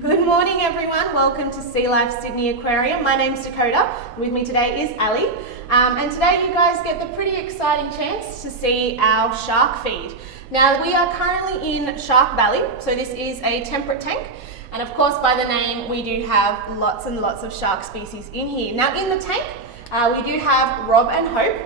Good morning everyone, welcome to Sea Life Sydney Aquarium. My name's Dakota, with me today is Ali. And today you guys get the pretty exciting chance to see our shark feed. Now we are currently in Shark Valley, so this is a temperate tank. And of course by the name we do have lots and lots of shark species in here. Now in the tank we do have Rob and Hope,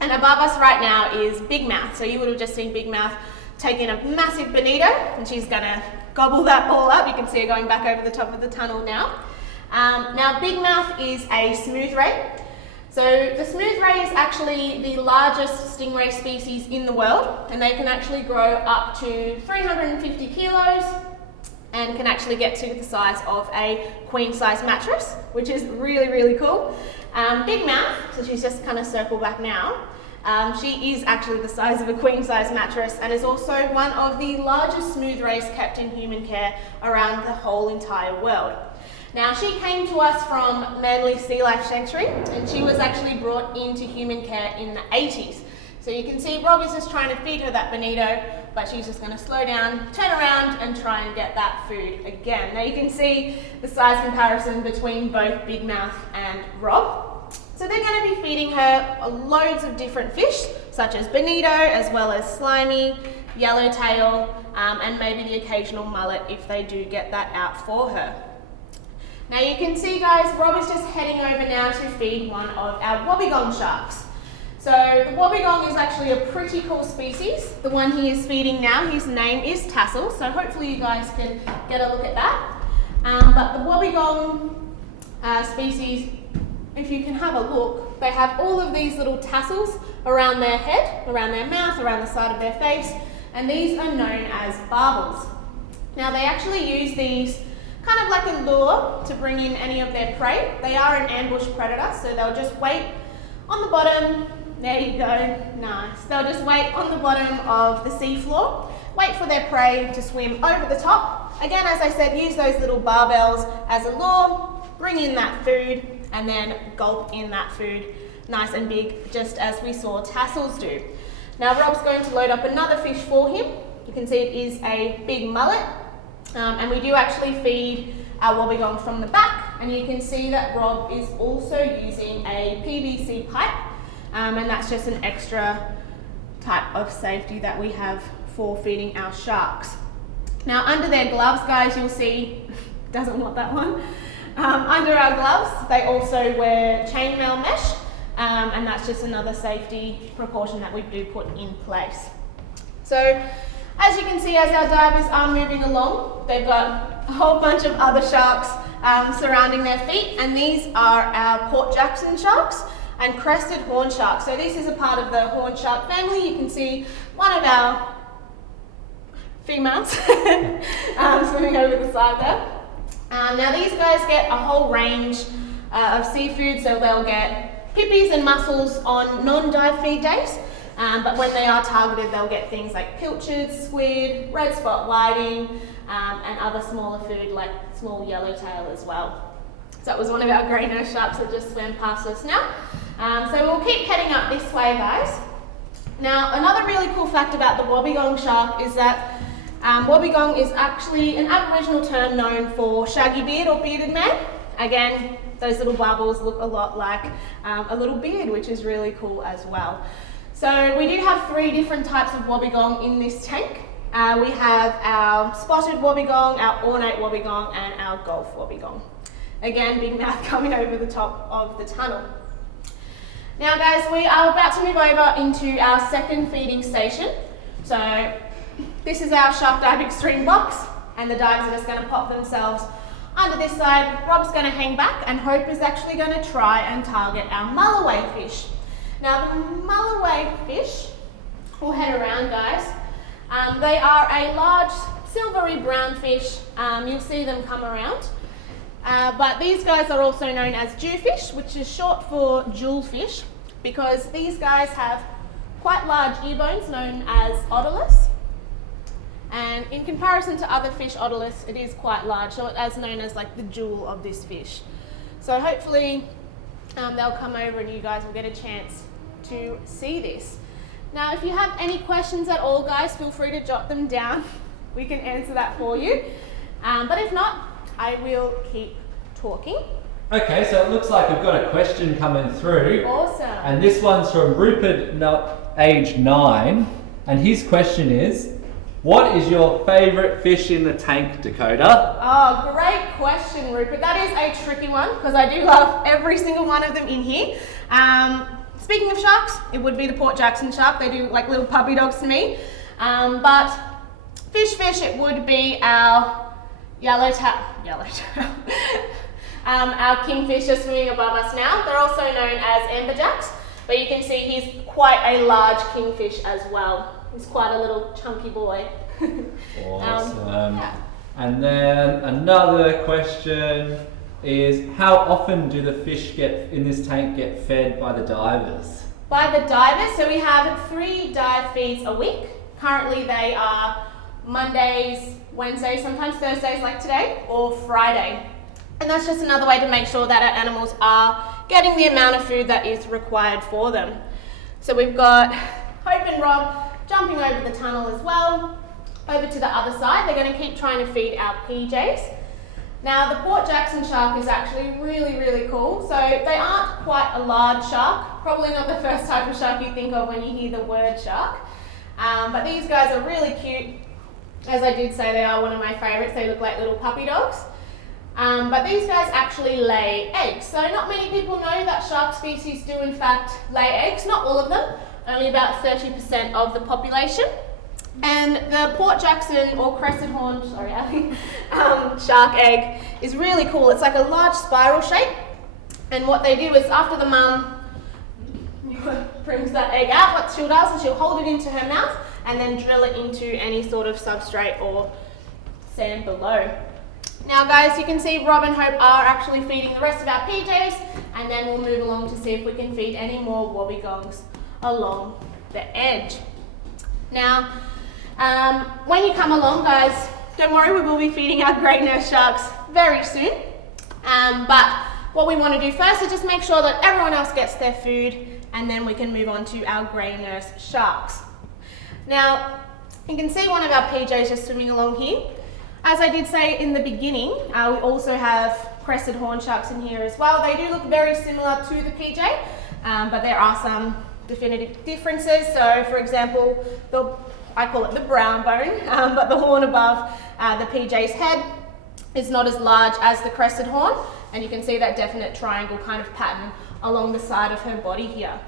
and above us right now is Big Mouth. So you would have just seen Big Mouth taking a massive bonito, and she's gonna gobble that all up. You can see her going back over the top of the tunnel now. Now Big Mouth is a smooth ray. So the smooth ray is actually the largest stingray species in the world, and they can actually grow up to 350 kilos and can actually get to the size of a queen size mattress, which is really, really cool. Big Mouth, so she's just kind of circled back now, she is actually the size of a queen size mattress and is also one of the largest smooth rays kept in human care around the whole entire world. Now she came to us from Manly Sea Life Sanctuary, and she was actually brought into human care in the 80s. So you can see Rob is just trying to feed her that bonito, but she's just going to slow down, turn around and try and get that food again. Now you can see the size comparison between both Big Mouth and Rob. So they're going to be feeding her loads of different fish, such as bonito, as well as slimy, yellowtail, and maybe the occasional mullet if they do get that out for her. Now you can see guys, Rob is just heading over now to feed one of our wobbegong sharks. So the wobbegong is actually a pretty cool species. The one he is feeding now, his name is Tassel, so hopefully you guys can get a look at that. But the wobbegong species, if you can have a look, they have all of these little tassels around their head, around their mouth, around the side of their face, and these are known as barbels. Now they actually use these kind of like a lure to bring in any of their prey. They are an ambush predator, so they'll just wait on the bottom. There you go, nice. They'll just wait on the bottom of the seafloor, wait for their prey to swim over the top. Again, as I said, use those little barbels as a lure, bring in that food, and then gulp in that food nice and big, just as we saw Tassels do. Now Rob's going to load up another fish for him. You can see it is a big mullet, and we do actually feed our wobbegong from the back, and you can see that Rob is also using a PVC pipe, and that's just an extra type of safety that we have for feeding our sharks. Now under their gloves, guys, you'll see, doesn't want that one. Under our gloves, they also wear chainmail mesh, and that's just another safety precaution that we do put in place. So, as you can see, as our divers are moving along, they've got a whole bunch of other sharks surrounding their feet, and these are our Port Jackson sharks and crested horn sharks. So this is a part of the horn shark family. You can see one of our females swimming over the side there. Now these guys get a whole range of seafood, so they'll get pippies and mussels on non-dive feed days, but when they are targeted they'll get things like pilchards, squid, red spot whiting, and other smaller food like small yellowtail as well. So that was one of our grey nose sharks that just swam past us now. So we'll keep heading up this way guys. Now another really cool fact about the wobbegong shark is that wobbegong is actually an Aboriginal term known for shaggy beard or bearded man. Again, those little bubbles look a lot like a little beard, which is really cool as well. So we do have 3 different types of wobbegong in this tank. We have our spotted wobbegong, our ornate wobbegong, and our Gulf wobbegong. Again, Big Mouth coming over the top of the tunnel. Now guys, we are about to move over into our second feeding station. So this is our Shark Dive Extreme box, and the dives are just going to pop themselves under this side. Rob's going to hang back, and Hope is actually going to try and target our Mulloway fish. Now the Mulloway fish, we'll head around guys, they are a large silvery brown fish. You'll see them come around. But these guys are also known as jewfish, which is short for jewelfish, because these guys have quite large ear bones known as otoliths. And in comparison to other fish otoliths, it is quite large, so it's known as like the jewel of this fish. So hopefully they'll come over and you guys will get a chance to see this. Now if you have any questions at all guys, feel free to jot them down. We can answer that for you. But if not, I will keep talking. Okay, so it looks like we've got a question coming through. Awesome. And this one's from Rupert, age 9. And his question is, what is your favourite fish in the tank, Dakota? Oh, great question, Rupert. That is a tricky one because I do love every single one of them in here. Speaking of sharks, it would be the Port Jackson shark. They do like little puppy dogs to me. But fish, it would be our yellowtail. Our kingfisher swimming above us now. They're also known as amberjacks, but you can see he's quite a large kingfish as well. He's quite a little chunky boy. Awesome. Yeah. And then another question is, how often do the fish in this tank get fed by the divers? By the divers, so we have 3 dive feeds a week. Currently they are Mondays, Wednesdays, sometimes Thursdays like today, or Friday. And that's just another way to make sure that our animals are getting the amount of food that is required for them. So we've got Hope and Rob jumping over the tunnel as well, over to the other side. They're going to keep trying to feed our PJs. Now the Port Jackson shark is actually really cool. So they aren't quite a large shark, probably not the first type of shark you think of when you hear the word shark. But these guys are really cute. As I did say, they are one of my favourites. They look like little puppy dogs. But these guys actually lay eggs. So not many people know that shark species do in fact lay eggs. Not all of them, only about 30% of the population. And the Port Jackson or crested horn, sorry Ali, shark egg is really cool. It's like a large spiral shape. And what they do is after the mum brings that egg out, what she'll do is she'll hold it into her mouth and then drill it into any sort of substrate or sand below. Now guys, you can see Rob and Hope are actually feeding the rest of our PJs, and then we'll move along to see if we can feed any more wobbegongs along the edge. Now, when you come along guys, don't worry, we will be feeding our grey nurse sharks very soon. But what we want to do first is just make sure that everyone else gets their food, and then we can move on to our grey nurse sharks. Now, you can see one of our PJs just swimming along here. As I did say in the beginning, we also have crested horn sharks in here as well. They do look very similar to the PJ, but there are some definitive differences. So for example, I call it the brown bone, but the horn above the PJ's head is not as large as the crested horn, and you can see that definite triangle kind of pattern along the side of her body here.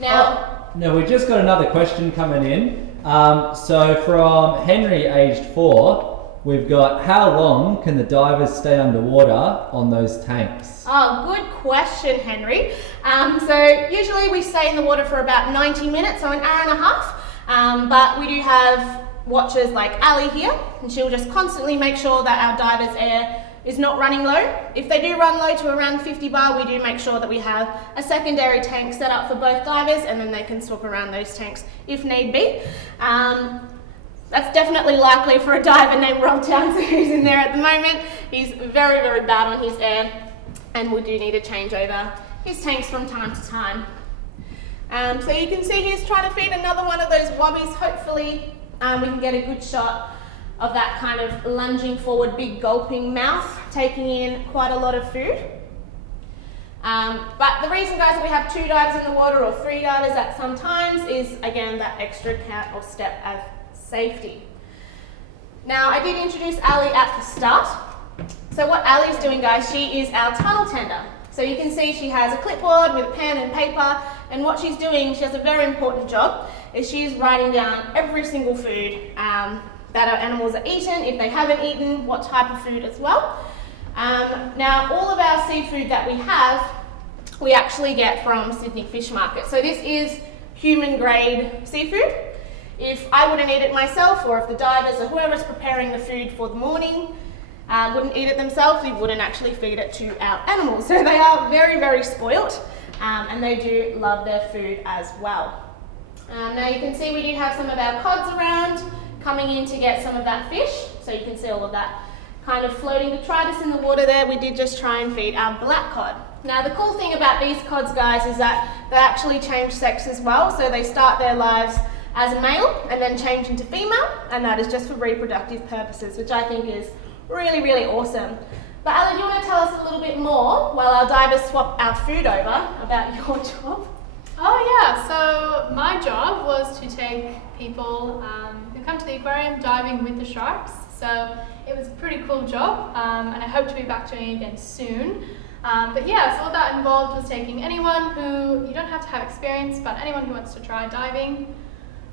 Now we just got another question coming in. So from Henry, aged 4, we've got, how long can the divers stay underwater on those tanks? Oh, good question, Henry. So usually we stay in the water for about 90 minutes, so an hour and a half. But we do have watchers like Ali here, and she'll just constantly make sure that our divers' air is not running low. If they do run low to around 50 bar, we do make sure that we have a secondary tank set up for both divers, and then they can swap around those tanks if need be. That's definitely likely for a diver named Rob Townsend who's in there at the moment. He's very bad on his air, and we do need to change over his tanks from time to time. So you can see he's trying to feed another one of those wobbies. Hopefully we can get a good shot of that kind of lunging forward, big gulping mouth, taking in quite a lot of food. But the reason, guys, that we have 2 divers in the water or 3 divers at some times is, again, that extra count or step of safety. Now, I did introduce Ali at the start. So what Ali's doing, guys, she is our tunnel tender. So you can see she has a clipboard with a pen and paper, and what she's doing, she has a very important job, is she's writing down every single food that our animals are eaten, if they haven't eaten, what type of food as well. Now, all of our seafood that we have, we actually get from Sydney Fish Market. So this is human grade seafood. If I wouldn't eat it myself, or if the divers or whoever's preparing the food for the morning wouldn't eat it themselves, we wouldn't actually feed it to our animals. So they are very spoilt, and they do love their food as well. Now you can see we do have some of our cods around, coming in to get some of that fish. So you can see all of that kind of floating detritus in the water there. We did just try and feed our black cod. Now the cool thing about these cods, guys, is that they actually change sex as well. So they start their lives as a male and then change into female, and that is just for reproductive purposes, which I think is really, really awesome. But Ali, do you want to tell us a little bit more while our divers swap our food over about your job? Oh yeah, so my job was to take people who come to the aquarium diving with the sharks. So it was a pretty cool job, and I hope to be back doing it again soon. But yeah, so all that involved was taking anyone who, you don't have to have experience, but anyone who wants to try diving.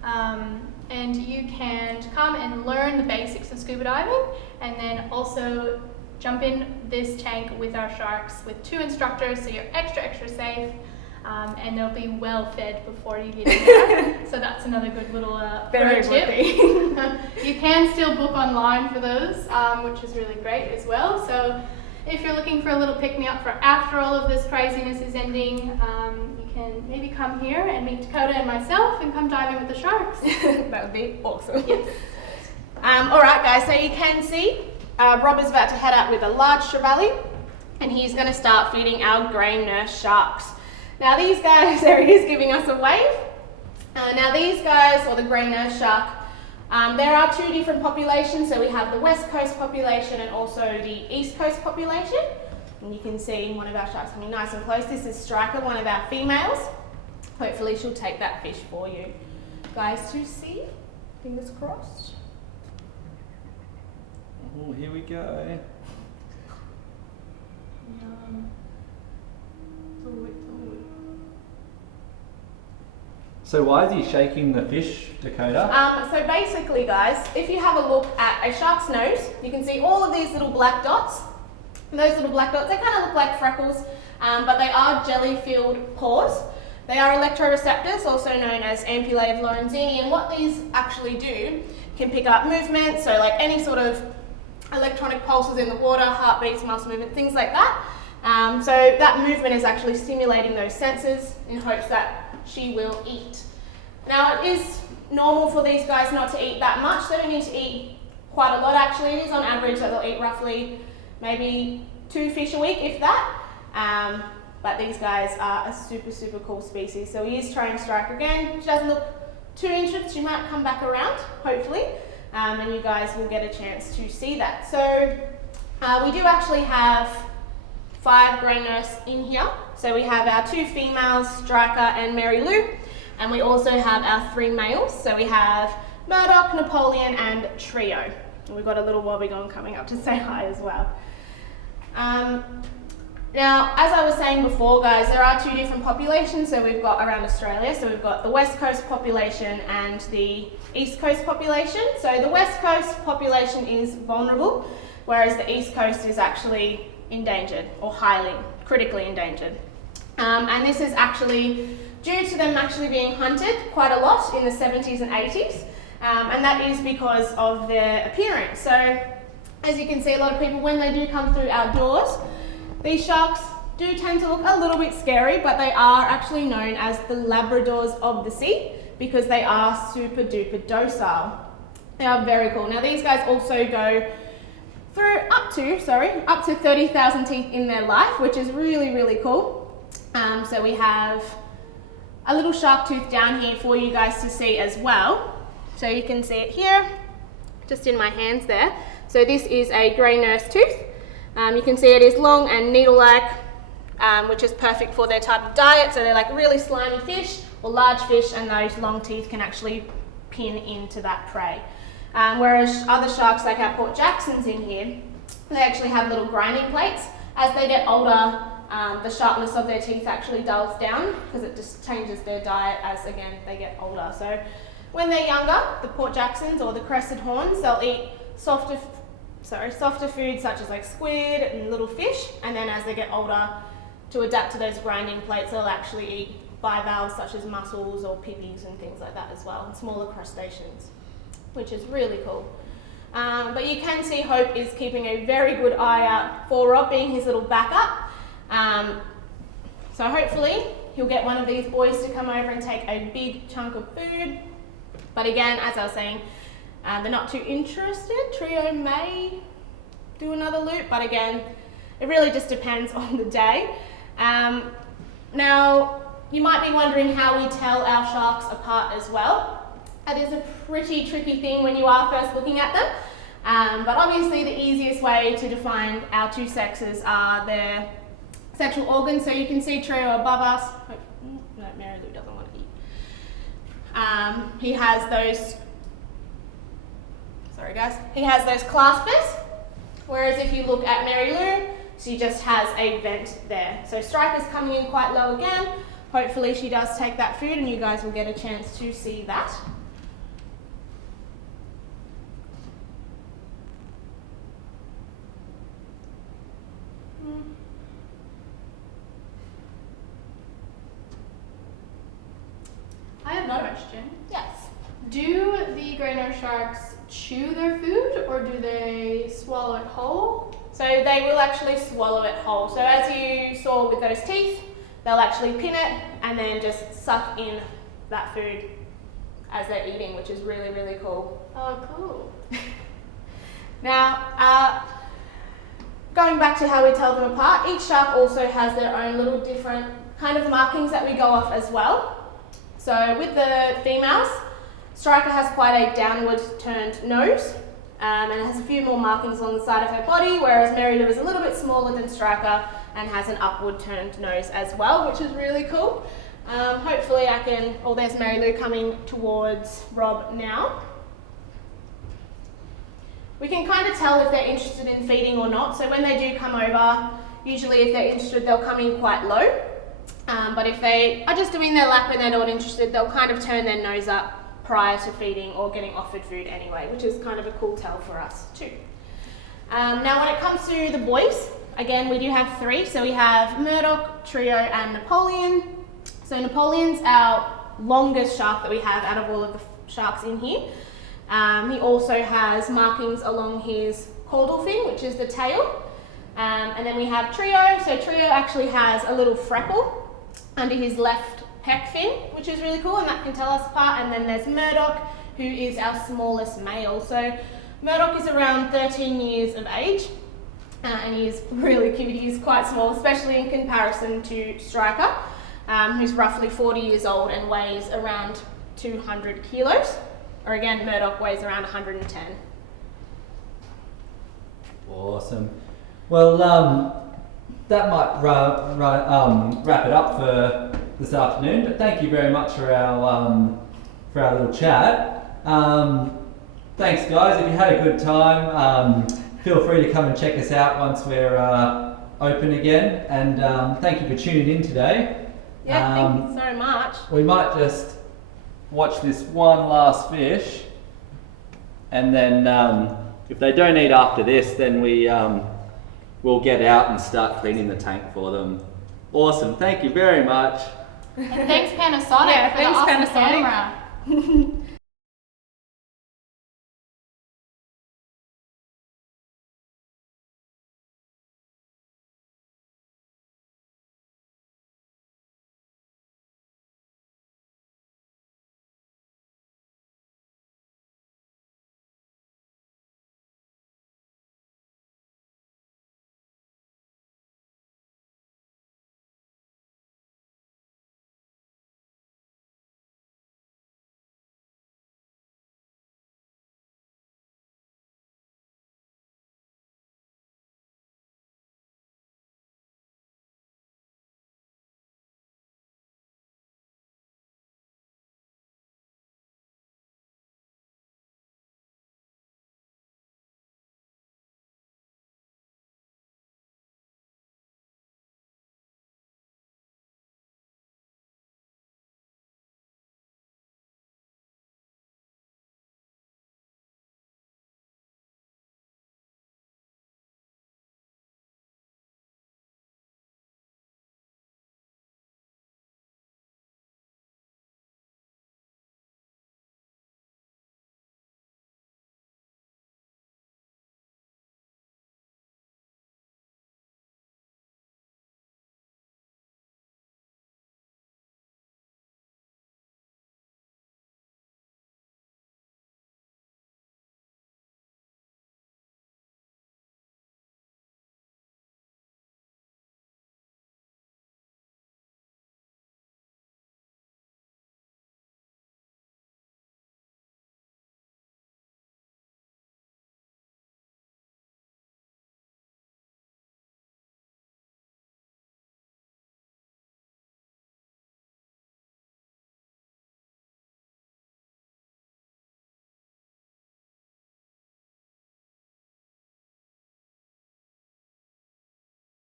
And you can come and learn the basics of scuba diving, and then also jump in this tank with our sharks with 2 instructors, so you're extra safe. And they'll be well fed before you get in there. So that's another good little pro tip. You can still book online for those, which is really great as well. So if you're looking for a little pick-me-up for after all of this craziness is ending, you can maybe come here and meet Dakota and myself and come diving with the sharks. That would be awesome. Yes. Alright guys, so you can see Rob is about to head out with a large trevally, and he's going to start feeding our grey nurse sharks. Now these guys, there he is giving us a wave. Now these guys, or the grey nurse shark, there are 2 different populations. So we have the west coast population and also the east coast population. And you can see one of our sharks coming nice and close. This is Striker, one of our females. Hopefully she'll take that fish for you guys to see. Fingers crossed. Oh, here we go. So why is he shaking the fish, Dakota? So basically guys, if you have a look at a shark's nose, you can see all of these little black dots. And those little black dots, they kind of look like freckles, but they are jelly-filled pores. They are electroreceptors, also known as ampullae of Lorenzini, and what these actually do can pick up movement, so like any sort of electronic pulses in the water, heartbeats, muscle movement, things like that. So that movement is actually stimulating those sensors in hopes that she will eat. Now it is normal for these guys not to eat that much. They don't need to eat quite a lot actually. It is on average that they'll eat roughly maybe 2 fish a week, if that. But these guys are a super cool species. So he is trying Striker again. She doesn't look too interested. She might come back around, hopefully. And you guys will get a chance to see that. So we do actually have 5 grey nurse in here. So we have our 2 females, Striker and Mary Lou, and we also have our 3 males. So we have Murdoch, Napoleon and Trio. And we've got a little wobbegong coming up to say hi as well. Now, as I was saying before guys, there are 2 different populations. So we've got around Australia, so we've got the West Coast population and the East Coast population. So the West Coast population is vulnerable, whereas the East Coast is actually endangered or highly critically endangered, and this is actually due to them actually being hunted quite a lot in the 70s and 80s, and that is because of their appearance. So as you can see, a lot of people, when they do come through outdoors, these sharks do tend to look a little bit scary, but they are actually known as the Labradors of the sea because they are super duper docile. They are very cool. Now these guys also go through up to 30,000 teeth in their life, which is really cool. So we have a little shark tooth down here for you guys to see as well. So you can see it here, just in my hands there. So this is a grey nurse tooth. You can see it is long and needle-like, which is perfect for their type of diet. So they're like really slimy fish or large fish, and those long teeth can actually pin into that prey. Whereas other sharks like our Port Jacksons in here, they actually have little grinding plates. As they get older, the sharpness of their teeth actually dulls down because it just changes their diet as, again, they get older. So when they're younger, the Port Jacksons or the crested horns, they'll eat softer foods such as like squid and little fish, and then as they get older, to adapt to those grinding plates, they'll actually eat bivalves such as mussels or pippies and things like that as well, and smaller crustaceans, which is really cool. But you can see Hope is keeping a very good eye out for Rob, being his little backup. So hopefully he'll get one of these boys to come over and take a big chunk of food. But again, as I was saying, they're not too interested. Trio may do another loop, but again, it really just depends on the day. Now, you might be wondering how we tell our sharks apart as well. That is a pretty tricky thing when you are first looking at them. But obviously the easiest way to define our two sexes are their sexual organs. So you can see Trio above us. No, Mary Lou doesn't want to eat. He has those, sorry guys, he has those claspers, whereas if you look at Mary Lou, she just has a vent there. So Striker's coming in quite low again. Hopefully she does take that food and you guys will get a chance to see that. I have a question. Yes. Do the grey nose sharks chew their food or do they swallow it whole? So they will actually swallow it whole. So as you saw with those teeth, they'll actually pin it and then just suck in that food as they're eating, which is really, really cool. Oh, cool. Now, going back to how we tell them apart, each shark also has their own little different kind of markings that we go off as well. So with the females, Striker has quite a downward turned nose, and it has a few more markings along the side of her body, whereas Mary Lou is a little bit smaller than Striker and has an upward turned nose as well, which is really cool. Hopefully I can, oh, there's Mary Lou coming towards Rob now. We can kind of tell if they're interested in feeding or not. So when they do come over, usually if they're interested, they'll come in quite low. But if they are just doing their lap and they're not interested, they'll kind of turn their nose up prior to feeding or getting offered food anyway, which is kind of a cool tell for us too. Now when it comes to the boys, again we do have three. So we have Murdoch, Trio and Napoleon. So Napoleon's our longest shark that we have out of all of the sharks in here. He also has markings along his caudal fin, which is the tail. And then we have Trio. So Trio actually has a little freckle under his left pec fin, which is really cool, and that can tell us apart. And then there's Murdoch, who is our smallest male. So Murdoch is around 13 years of age, and he is really cute. He's quite small, especially in comparison to Striker, who's roughly 40 years old and weighs around 200 kilos. Or again, Murdoch weighs around 110. Awesome. Well, that might wrap it up for this afternoon. But thank you very much for our little chat. Thanks, guys. If you had a good time, feel free to come and check us out once we're open again. And thank you for tuning in today. Yeah, thank you so much. We might just watch this one last fish, and then if they don't eat after this, then we'll get out and start cleaning the tank for them. Awesome, thank you very much. And thanks Panasonic for the awesome camera.